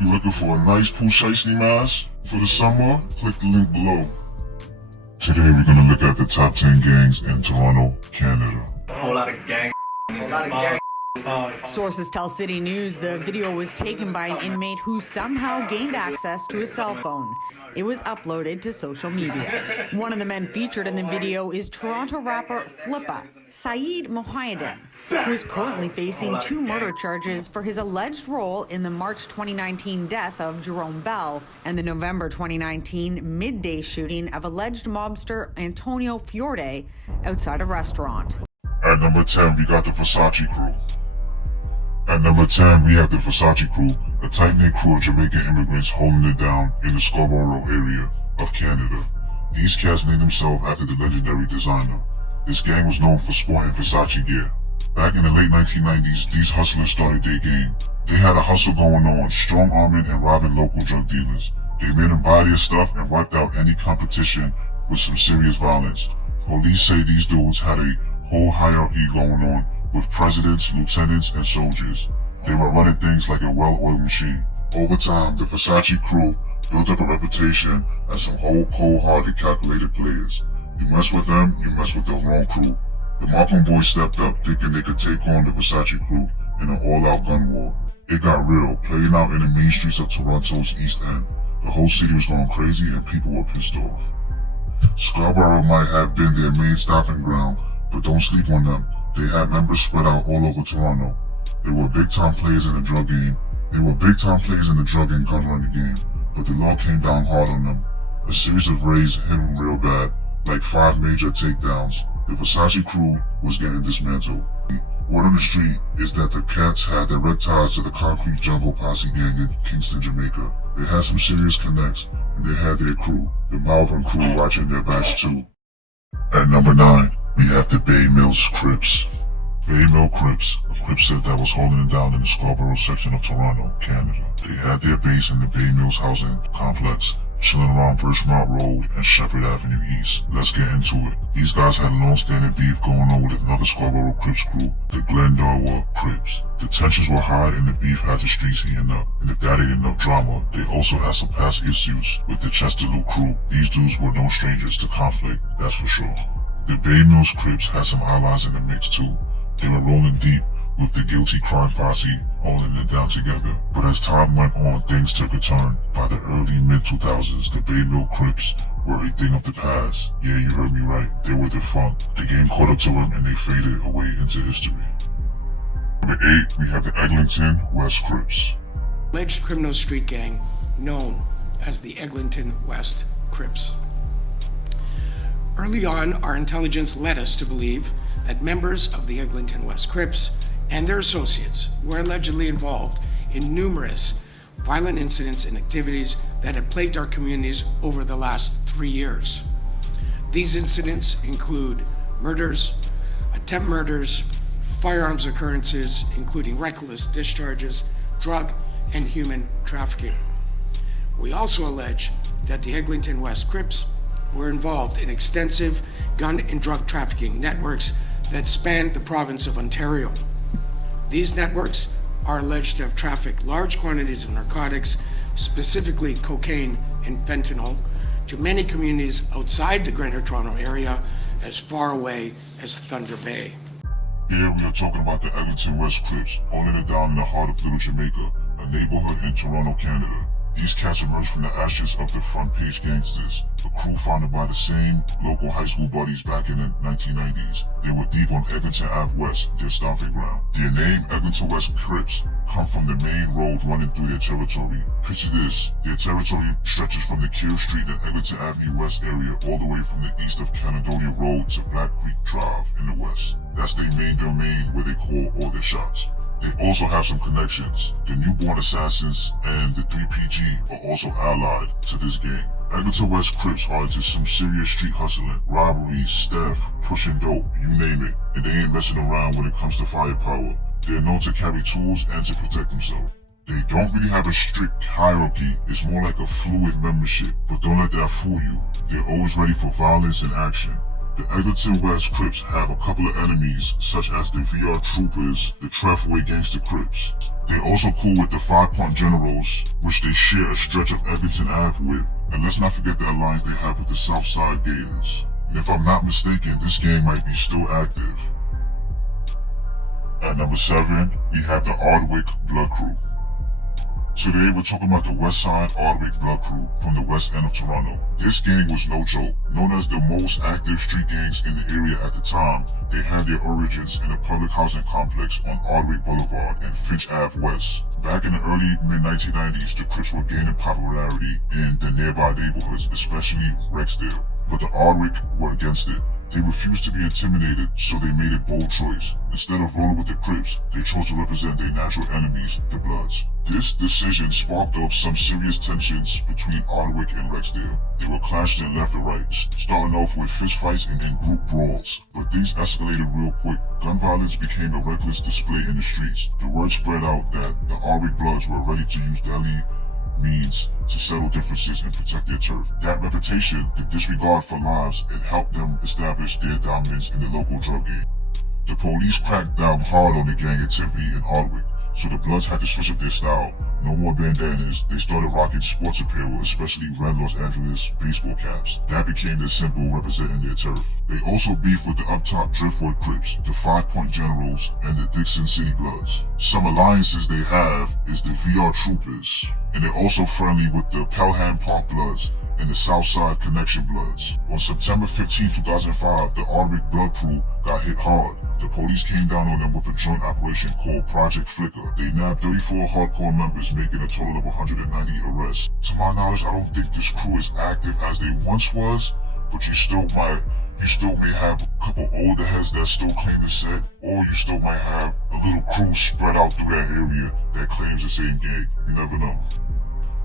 You looking for a nice pool shiesty mask for the summer? Click the link below. Today we're gonna look at the top 10 gangs in Toronto, Canada. A whole lot of gang. Sources tell City News the video was taken by an inmate who somehow gained access to a cell phone. It was uploaded to social media. One of the men featured in the video is Toronto rapper Flippa, Saeed Mohiuddin, who is currently facing 2 murder charges for his alleged role in the March 2019 death of Jerome Bell and the November 2019 midday shooting of alleged mobster Antonio Fiore outside a restaurant. At number 10, we got the VERSACE crew. At number 10, we have the VERSACE crew, a tight-knit crew of Jamaican immigrants holding it down in the Scarborough area of Canada. These cats named themselves after the legendary designer. This gang was known for sporting VERSACE gear. Back in the late 1990s, these hustlers started their game. They had a hustle going on, strong arming and robbing local drug dealers. They made them buy their stuff and wiped out any competition with some serious violence. Police say these dudes had a whole hierarchy going on with presidents, lieutenants, and soldiers. They were running things like a well-oiled machine. Over time, the VERSACE crew built up a reputation as some cold-hearted, calculated players. You mess with them, you mess with the wrong crew. The Markham boys stepped up thinking they could take on the VERSACE crew in an all-out gun war. It got real, playing out in the main streets of Toronto's East End. The whole city was going crazy and people were pissed off. Scarborough might have been their main stopping ground, but don't sleep on them. They had members spread out all over Toronto. They were big-time players in the drug game. They were big-time players in the drug and gun running game, but the law came down hard on them. A series of raids hit them real bad, like 5 major takedowns. The VERSACE crew was getting dismantled. Word on the street is that the cats had direct ties to the Concrete Jungle Posse gang in Kingston, Jamaica. They had some serious connects, and they had their crew, the Malvern crew, watching their backs too. At number 9, we have the Bay Mills CRIPS. Bay Mill CRIPS, a CRIPS set that was holding it down in the Scarborough section of Toronto, Canada. They had their base in the Bay Mills housing complex, chilling around Birchmount Road and Shepherd Avenue East. Let's get into it. These guys had long-standing beef going on with another Scarborough CRIPS crew, the Glendawa CRIPS. The tensions were high and the beef had the streets heating up. And if that ain't enough drama, they also had some past issues with the Chesterloop crew. These dudes were no strangers to conflict, that's for sure. The Bay Mills CRIPS had some allies in the mix too. They were rolling deep with the Guilty Crime Posse, holding it down together. But as time went on, things took a turn. By the early mid-2000s, the Bay Mill CRIPS were a thing of the past. Yeah, you heard me right, they were defunct. The game caught up to them and they faded away into history. Number 8, we have the Eglinton West CRIPS. Alleged criminal street gang known as the Eglinton West CRIPS. Early on, our intelligence led us to believe that members of the Eglinton West CRIPS and their associates were allegedly involved in numerous violent incidents and activities that had plagued our communities over the last 3 years. These incidents include murders, attempt murders, firearms occurrences, including reckless discharges, drug and human trafficking. We also allege that the Eglinton West CRIPS were involved in extensive gun and drug trafficking networks that spanned the province of Ontario. These networks are alleged to have trafficked large quantities of narcotics, specifically cocaine and fentanyl, to many communities outside the Greater Toronto Area as far away as Thunder Bay. Here we are talking about the Eglinton West CRIPS, holding it down in the heart of Little Jamaica, a neighborhood in Toronto, Canada. These cats emerged from the ashes of the Front Page Gangsters, a crew founded by the same local high school buddies back in the 1990s. They were deep on Eglinton Ave West, their stomping ground. Their name, Eglinton West CRIPS, come from the main road running through their territory. Picture this, their territory stretches from the Keele Street and Eglinton Avenue West area all the way from the east of Caledonia Road to Black Creek Drive in the west. That's their main domain where they call all their shots. They also have some connections. The Newborn Assassins and the 3PG are also allied to this gang. Eglinton West CRIPS are into some serious street hustling, robberies, theft, pushing dope, you name it. And they ain't messing around when it comes to firepower. They're known to carry tools and to protect themselves. They don't really have a strict hierarchy, it's more like a fluid membership. But don't let that fool you. They're always ready for violence and action. The Eglinton West Crips have a couple of enemies, such as the VR Troopers, the TRETHEWEY Gangsta Crips. They also cool with the 5 Point Generals, which they share a stretch of Edmonton Ave with. And let's not forget the alliance they have with the Southside Gators. And if I'm not mistaken, this gang might be still active. At number 7, we have the ARDWICK Blood Crew. Today we're talking about the West Side ARDWICK Blood Crew from the west end of Toronto. This gang was no joke. Known as the most active street gangs in the area at the time, they had their origins in a public housing complex on Ardwick Boulevard and Finch Ave West. Back in the early mid-1990s, the Crips were gaining popularity in the nearby neighborhoods, especially Rexdale. But the Ardwick were against it. They refused to be intimidated, so they made a bold choice. Instead of rolling with the Crips, they chose to represent their natural enemies, the Bloods. This decision sparked off some serious tensions between Ardwick and Rexdale. They were clashing left and right, starting off with fistfights and group brawls. But things escalated real quick. Gun violence became a reckless display in the streets. The word spread out that the Ardwick Bloods were ready to use deadly means to settle differences and protect their turf. That reputation, the disregard for lives, it helped them establish their dominance in the local drug game. The police cracked down hard on the gang activity in Ardwick, so the Bloods had to switch up their style. No more bandanas, they started rocking sports apparel, especially red Los Angeles baseball caps. That became their symbol representing their turf. They also beefed with the uptop Driftwood Crips, the 5 Point Generals, and the Dixon City Bloods. Some alliances they have is the VR Troopers, and they're also friendly with the Pelham Park Bloods and the Southside Connection Bloods. On September 15, 2005, the Ardwick Blood Crew got hit hard. The police came down on them with a joint operation called Project Flicker. They nabbed 34 hardcore members, making a total of 190 arrests. To my knowledge, I don't think this crew is active as they once was, but you still may have a couple older heads that still claim the set, or you still might have a little crew spread out through that area that claims the same gang. You never know.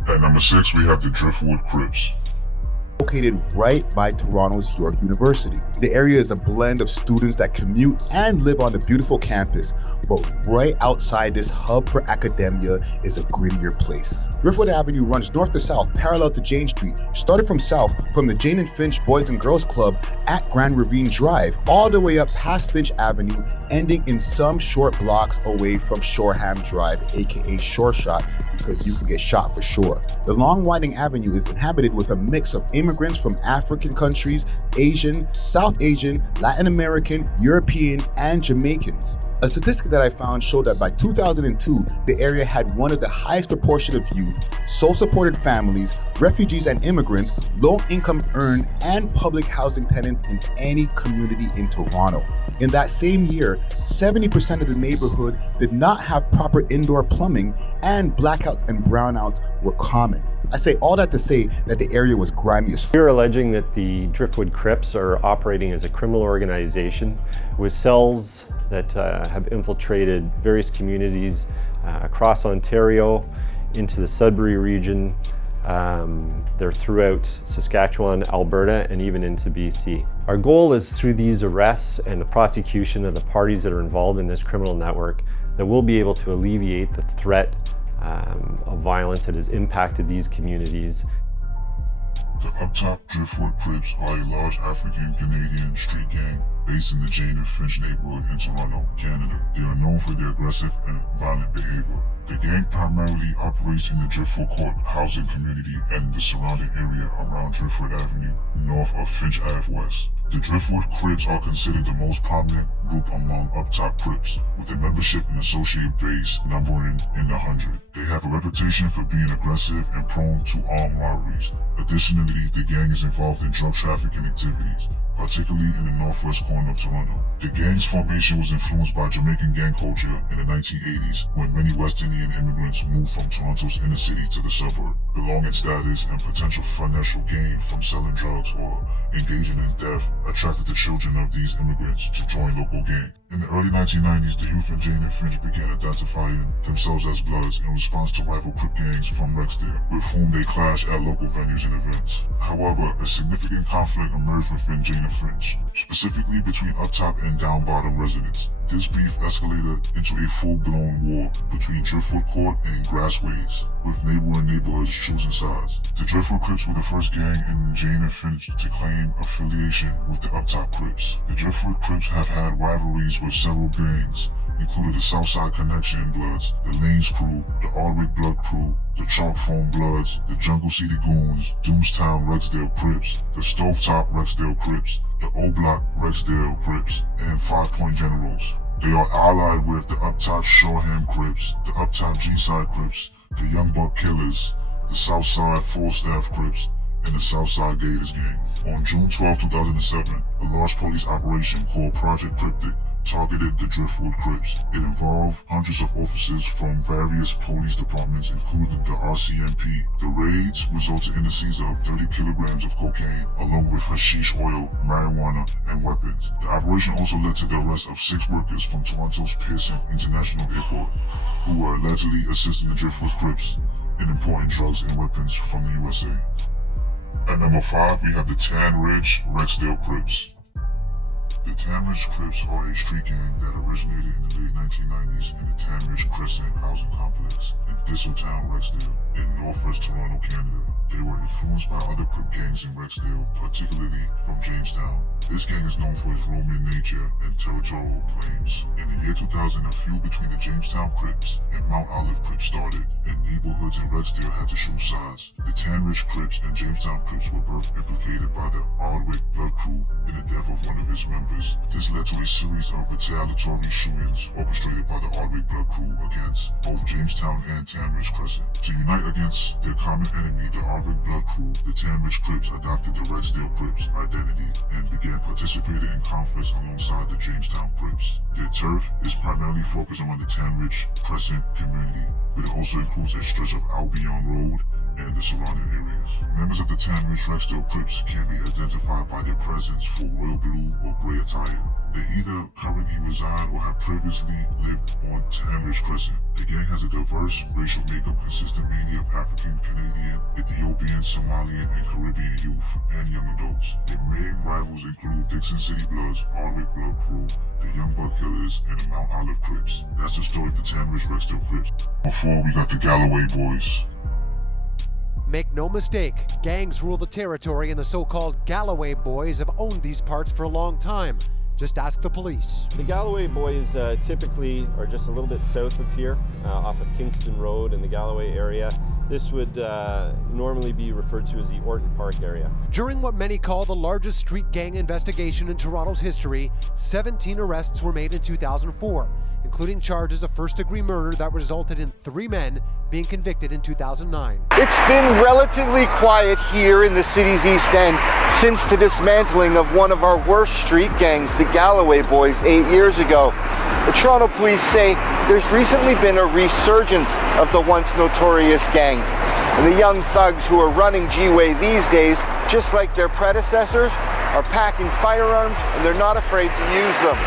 At number 6, we have the Driftwood Crips. Located right by Toronto's York University. The area is a blend of students that commute and live on the beautiful campus, but right outside this hub for academia is a grittier place. Driftwood Avenue runs north to south parallel to Jane Street, started from south from the Jane and Finch Boys and Girls Club at Grand Ravine Drive, all the way up past Finch Avenue, ending in some short blocks away from Shoreham Drive, aka Shore Shot, because you can get shot for sure. The long winding avenue is inhabited with a mix of immigrants from African countries, Asian, South Asian, Latin American, European, and Jamaicans. A statistic that I found showed that by 2002, the area had one of the highest proportion of youth, sole-supported families, refugees and immigrants, low-income earned, and public housing tenants in any community in Toronto. In that same year, 70% of the neighborhood did not have proper indoor plumbing, and blackouts and brownouts were common. I say all that to say that the area was grimy as f. We're alleging that the Driftwood Crips are operating as a criminal organization with cells that have infiltrated various communities across Ontario into the Sudbury region. They're throughout Saskatchewan, Alberta, and even into BC. Our goal is through these arrests and the prosecution of the parties that are involved in this criminal network that we'll be able to alleviate the threat of violence that has impacted these communities. The uptop Driftwood Crips are a large African-Canadian street gang based in the Jane and Finch neighborhood in Toronto, Canada. They are known for their aggressive and violent behavior. The gang primarily operates in the Driftwood Court housing community and the surrounding area around Driftwood Avenue, north of Finch Ave West. The Driftwood Crips are considered the most prominent group among uptop Crips, with a membership and associate base numbering in the 100. They have a reputation for being aggressive and prone to armed robberies. Additionally, the gang is involved in drug trafficking activities, particularly in the northwest corner of Toronto. The gang's formation was influenced by Jamaican gang culture in the 1980s, when many West Indian immigrants moved from Toronto's inner city to the suburb. Belonging status and potential financial gain from selling drugs or engaging in theft attracted the children of these immigrants to join local gangs. In the early 1990s, the youth in Jane and Finch began identifying themselves as Bloods in response to rival Crip gangs from Rexdale, with whom they clashed at local venues and events. However, a significant conflict emerged within Jane and Finch. specifically between up-top and down-bottom residents. This beef escalated into a full-blown war between Driftwood Court and Grassways, with neighboring neighborhoods choosing sides. The Driftwood Crips were the first gang in Jane and Finch to claim affiliation with the up-top Crips. The Driftwood Crips have had rivalries with several gangs, including the Southside Connection Bloods, the Lanes Crew, the ARDWICK Blood Crew, the Chalk Phone Bloods, the Jungle City Goons, Doomstown Rexdale Crips, the Stovetop Rexdale Crips, the O-Block Rexdale Crips, and 5 Point Generals. They are allied with the Uptop Shoreham Crips, the Uptop G-Side Crips, the Young Buck Killers, the Southside Falstaff Crips, and the Southside Gators Gang. On June 12, 2007, a large police operation called Project Cryptic targeted the Driftwood Crips. It involved hundreds of officers from various police departments, including the RCMP. The raids resulted in the seizure of 30 kilograms of cocaine, along with hashish oil, marijuana, and weapons. The operation also led to the arrest of 6 workers from Toronto's Pearson International Airport, who were allegedly assisting the Driftwood Crips in importing drugs and weapons from the USA. At number 5, we have the TANDRIDGE Rexdale Crips. The TANDRIDGE Crips are a street gang that originated in the late 1990s in the TANDRIDGE Crescent housing complex in Thistletown, Rexdale, in northwest Toronto, Canada. They were influenced by other Crip gangs in Rexdale, particularly from Jamestown. This gang is known for its roaming nature and territorial claims. In the year 2000, a feud between the Jamestown Crips and Mount Olive Crips started, and neighborhoods in Rexdale had to choose sides. The TANDRIDGE Crips and Jamestown Crips were both implicated by the ARDWICK Blood Crew in the death of one of its members. This led to a series of retaliatory shootings orchestrated by the ARDWICK Blood Crew against both Jamestown and TANDRIDGE Crescent. To unite against their common enemy, the ARDWICK Blood Crew, the TANDRIDGE Crips adopted the Rexdale Crips identity and began participating in conflicts alongside the Jamestown Crips. Their turf is primarily focused on the TANDRIDGE Crescent community, but it also includes a stretch of Albion Road and the surrounding areas. Members of the TANDRIDGE Rexdale Crips can be identified by their presence for royal blue or gray attire. They either currently reside or have previously lived on TANDRIDGE Crescent. The gang has a diverse racial makeup consisting mainly of African, Canadian, Ethiopian, Somalian, and Caribbean youth and young adults. Their main rivals include Dixon City Bloods, ARDWICK Blood Crew, the Young Buck Killers, and the Mount Olive Crips. That's the story of the TANDRIDGE Rexdale Crips. Before, we got the Galloway Boys. Make no mistake, gangs rule the territory, and the so-called Galloway Boys have owned these parts for a long time. Just ask the police. The Galloway Boys typically are just a little bit south of here, off of Kingston Road in the Galloway area. This would normally be referred to as the Orton Park area. During what many call the largest street gang investigation in Toronto's history, 17 arrests were made in 2004, including charges of first-degree murder that resulted in 3 men being convicted in 2009. It's been relatively quiet here in the city's East End since the dismantling of one of our worst street gangs, the Galloway Boys, 8 years ago. The Toronto police say there's recently been a resurgence of the once notorious gang. And the young thugs who are running G-Way these days, just like their predecessors, are packing firearms and they're not afraid to use them.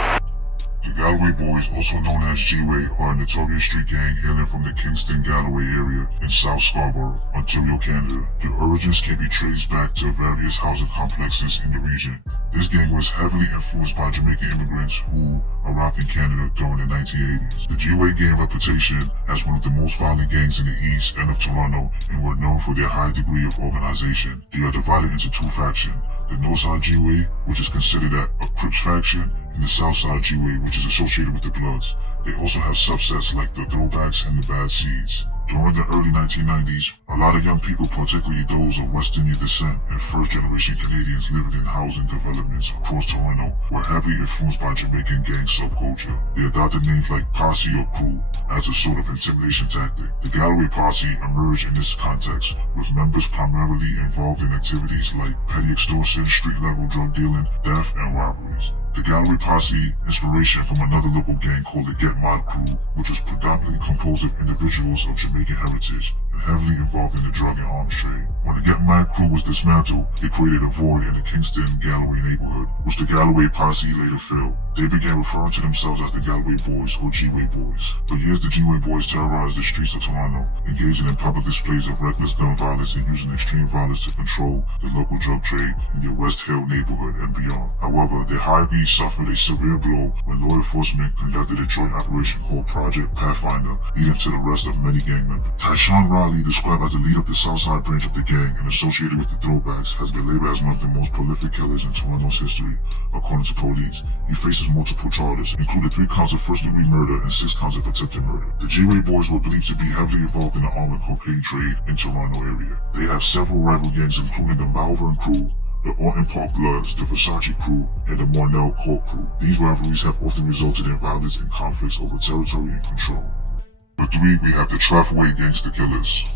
The Galloway Boys, also known as G-Way, are a notorious street gang hailing from the Kingston Galloway area in South Scarborough, Ontario, Canada. The origins can be traced back to various housing complexes in the region. This gang was heavily influenced by Jamaican immigrants who arrived in Canada during the 1980s. The G-Way gained reputation as one of the most violent gangs in the east end of Toronto and were known for their high degree of organization. They are divided into 2 factions: the Northside G-Way, which is considered a Crips faction, and the Southside G-Way, which is associated with the Bloods. They also have subsets like the Throwbacks and the Bad Seeds. During the early 1990s, a lot of young people, particularly those of West Indian descent and first-generation Canadians living in housing developments across Toronto, were heavily influenced by Jamaican gang subculture. They adopted names like Posse or Crew as a sort of intimidation tactic. The Galloway Posse emerged in this context, with members primarily involved in activities like petty extortion, street-level drug dealing, theft, and robberies. The Galloway Posse inspiration from another local gang called the Get Mad Crew, which was predominantly composed of individuals of Jamaican heritage and heavily involved in the drug and arms trade. When the Get Mad Crew was dismantled, it created a void in the Kingston Galloway neighborhood, which the Galloway Posse later filled. They began referring to themselves as the Galloway Boys or G-Way Boys. For years, the G-Way Boys terrorized the streets of Toronto, engaging in public displays of reckless gun violence and using extreme violence to control the local drug trade in the West Hill neighborhood and beyond. However, their high beat suffered a severe blow when law enforcement conducted a joint operation called Project Pathfinder, leading to the arrest of many gang members. Tyshawn Riley, described as the leader of the Southside branch of the gang and associated with the Throwbacks, has been labeled as one of the most prolific killers in Toronto's history, according to police. He faces multiple charges, including 3 counts of first-degree murder and 6 counts of attempted murder. The G-Way Boys were believed to be heavily involved in the armed cocaine trade in Toronto area. They have several rival gangs, including the Malvern Crew, the Orton Park Bloods, the Versace Crew, and the Mornell Court Crew. These rivalries have often resulted in violence and conflicts over territory and control. For 3, we have the TRETHEWEY Gangsta Killaz.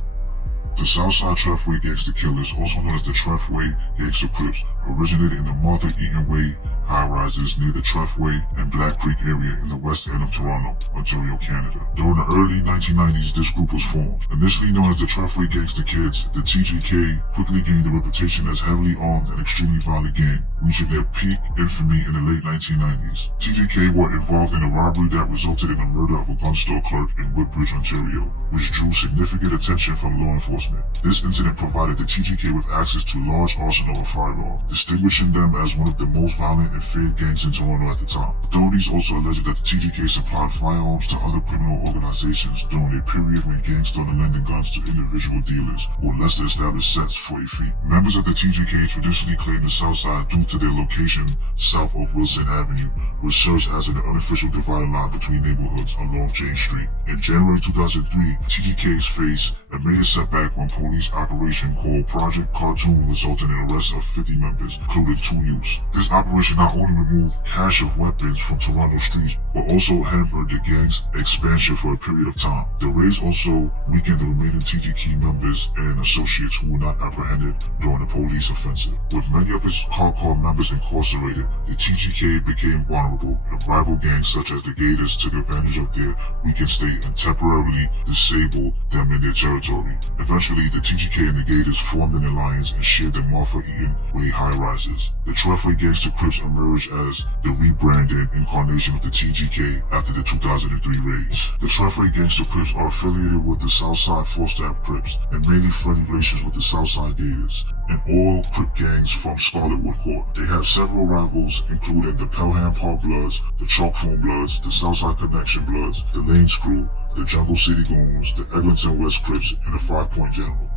The Southside TRETHEWEY Gangsta Killaz, also known as the TRETHEWEY Gangsta Crips, originated in the Martha Eaton Way high-rises near the TRETHEWEY and Black Creek area in the west end of Toronto, Ontario, Canada. During the early 1990s, this group was formed. Initially known as the TRETHEWEY Gangsta Kids, the TGK quickly gained a reputation as heavily armed and extremely violent gang, reaching their peak infamy in the late 1990s. TGK were involved in a robbery that resulted in the murder of a gun store clerk in Woodbridge, Ontario, which drew significant attention from law enforcement. This incident provided the TGK with access to a large arsenal of firearms, distinguishing them as one of the most violent and feared gangs in Toronto at the time. Authorities also alleged that the TGK supplied firearms to other criminal organizations during a period when gangs started lending guns to individual dealers or lesser established sets for a fee. Members of the TGK traditionally claimed the Southside due to their location south of Wilson Avenue, which serves as an unofficial dividing line between neighborhoods along Jane Street. In January 2003, TGKs faced a major setback when police operation called Project Cartoon resulted in the arrest of 50 members, including 2 youths. This operation not only removed cache of weapons from Toronto streets, but also hampered the gang's expansion for a period of time. The raids also weakened the remaining TGK members and associates who were not apprehended during the police offensive. With many of its hardcore members incarcerated, the TGK became vulnerable, and rival gangs such as the Gators took advantage of their weakened state and temporarily disabled them in their territory. Eventually, the TGK and the Gators formed an alliance and shared the Martha Eaton Way high-rises. The TRETHEWEY Gangsta Crips emerged as the rebranded incarnation of the TGK after the 2003 raids. The TRETHEWEY Gangsta Crips are affiliated with the Southside Falstaff Crips and mainly friendly relations with the Southside Gators and all Crip gangs from Scarletwood Court. They have several rivals, including the Pelham Park Bloods, the Chalkphone Bloods, the Southside Connection Bloods, the Lanes Crew, the Jungle City Goons, the Eglinton West Crips, and the 5 Point General.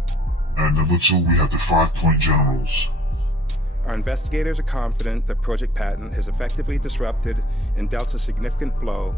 And number 2, we have the 5 Point Generals. Our investigators are confident that Project Patent has effectively disrupted and dealt a significant blow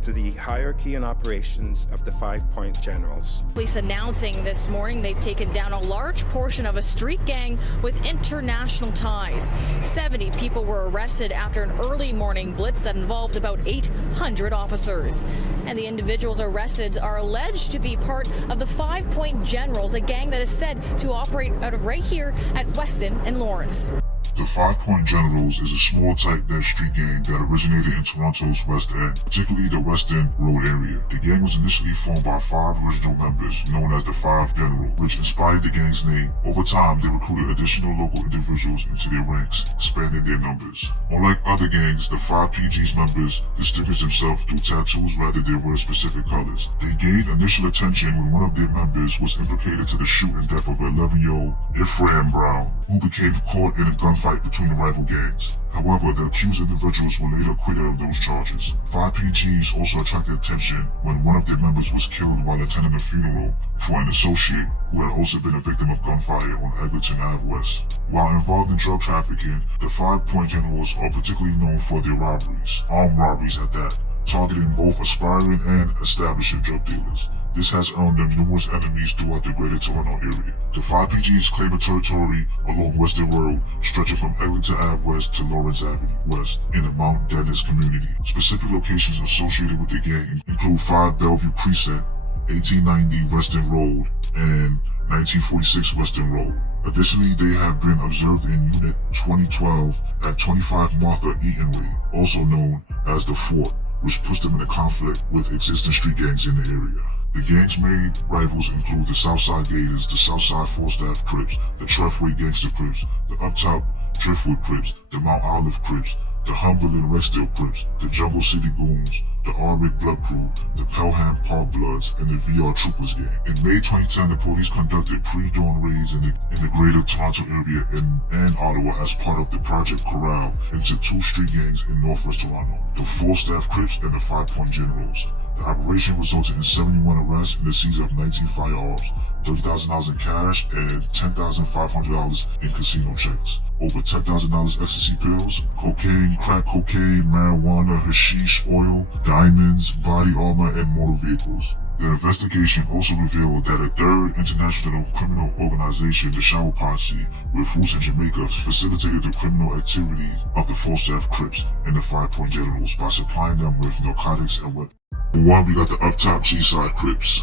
to the hierarchy and operations of the 5 Point Generals. Police announcing this morning they've taken down a large portion of a street gang with international ties. 70 people were arrested after an early morning blitz that involved about 800 officers. And the individuals arrested are alleged to be part of the 5 Point Generals, a gang that is said to operate out of right here at Weston and Lawrence. The 5 Point Generals is a small, tight-knit street gang that originated in Toronto's West End, particularly the West End Road area. The gang was initially formed by 5 original members, known as the 5 Generals, which inspired the gang's name. Over time, they recruited additional local individuals into their ranks, expanding their numbers. Unlike other gangs, the 5 PG's members distinguished themselves through tattoos rather than wearing specific colors. They gained initial attention when one of their members was implicated to the shooting death of 11-year-old Ephraim Brown, who became caught in a gunfight between the rival gangs. However, the accused individuals were later acquitted of those charges. 5 PGs also attracted attention when one of their members was killed while attending a funeral for an associate who had also been a victim of gunfire on Eglinton Ave West. While involved in drug trafficking, the 5 Point Generals are particularly known for their robberies, armed robberies at that, targeting both aspiring and establishing drug dealers. This has earned them numerous enemies throughout the greater Toronto area. The 5 PGs claim a territory along Western Road, stretching from Eglinton Ave West to Lawrence Avenue West in the Mount Dennis community. Specific locations associated with the gang include 5 Bellevue Precinct, 1890 Western Road, and 1946 Western Road. Additionally, they have been observed in Unit 2012 at 25 Martha Eaton Way, also known as the Fort, which puts them in a conflict with existing street gangs in the area. The gang's main rivals include the Southside Gators, the Southside Falstaff Crips, the TRETHEWEY Gangsta Crips, the Uptop Driftwood Crips, the Mount Olive Crips, the Humble and REXDALE Crips, the Jungle City Goons, the ARDWICK Blood Crew, the Pelham Park Bloods, and the VR Troopers gang. In May 2010, the police conducted pre-dawn raids in the greater Toronto area and Ottawa as part of the Project Corral into 2 street gangs in northwest Toronto, the Falstaff Crips and the 5 Point Generals. The operation resulted in 71 arrests and the seize of 19 firearms, $30,000 in cash, and $10,500 in casino checks. Over $10,000 ecstasy pills, cocaine, crack cocaine, marijuana, hashish, oil, diamonds, body armor, and motor vehicles. The investigation also revealed that a third international criminal organization, the Shower Posse, with roots in Jamaica, facilitated the criminal activities of the Falstaff Crips and the 5 Point Generals by supplying them with narcotics and weapons. One, we got the Uptop G-Side Crips.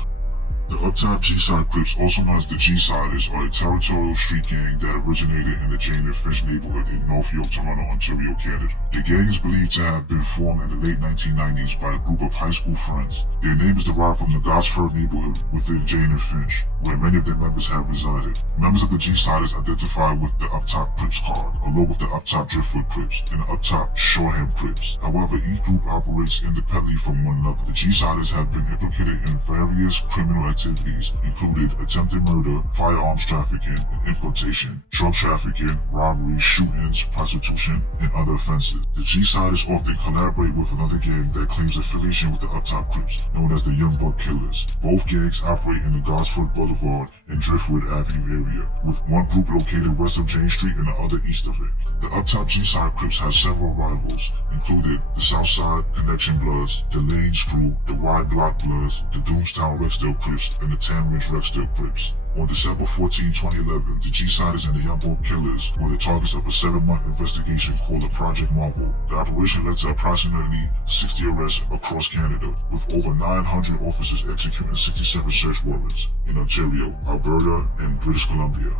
The Uptop G-Side Crips, also known as the G-Siders, are a territorial street gang that originated in the Jane and Finch neighborhood in North York, Toronto, Ontario, Canada. The gang is believed to have been formed in the late 1990s by a group of high school friends. Their name is derived from the Gosford neighborhood within Jane and Finch, where many of their members have resided. Members of the G-Siders identify with the Uptop Crips card, along with the Uptop Driftwood Crips and the Uptop Shoreham Crips. However, each group operates independently from one another. The G-Siders have been implicated in various criminal activities, including attempted murder, firearms trafficking and importation, drug trafficking, robbery, shootings, prostitution, and other offenses. The G-Siders often collaborate with another gang that claims affiliation with the Uptop Crips, known as the Young Buck Killers. Both gangs operate in the Gosford Boulevard and Driftwood Avenue area, with one group located west of Jane Street and the other east of it. The Uptop G-Side Crips has several rivals, including the Southside Connection Bloods, the Lanes Crew, the Wide Block Bloods, the Doomstown REXDALE Crips, and the TANDRIDGE REXDALE Crips. On December 14, 2011, the G-Siders and the Young Buck Killers were the targets of a 7-month investigation called the Project Marvel. The operation led to approximately 60 arrests across Canada, with over 900 officers executing 67 search warrants in Ontario, Alberta, and British Columbia.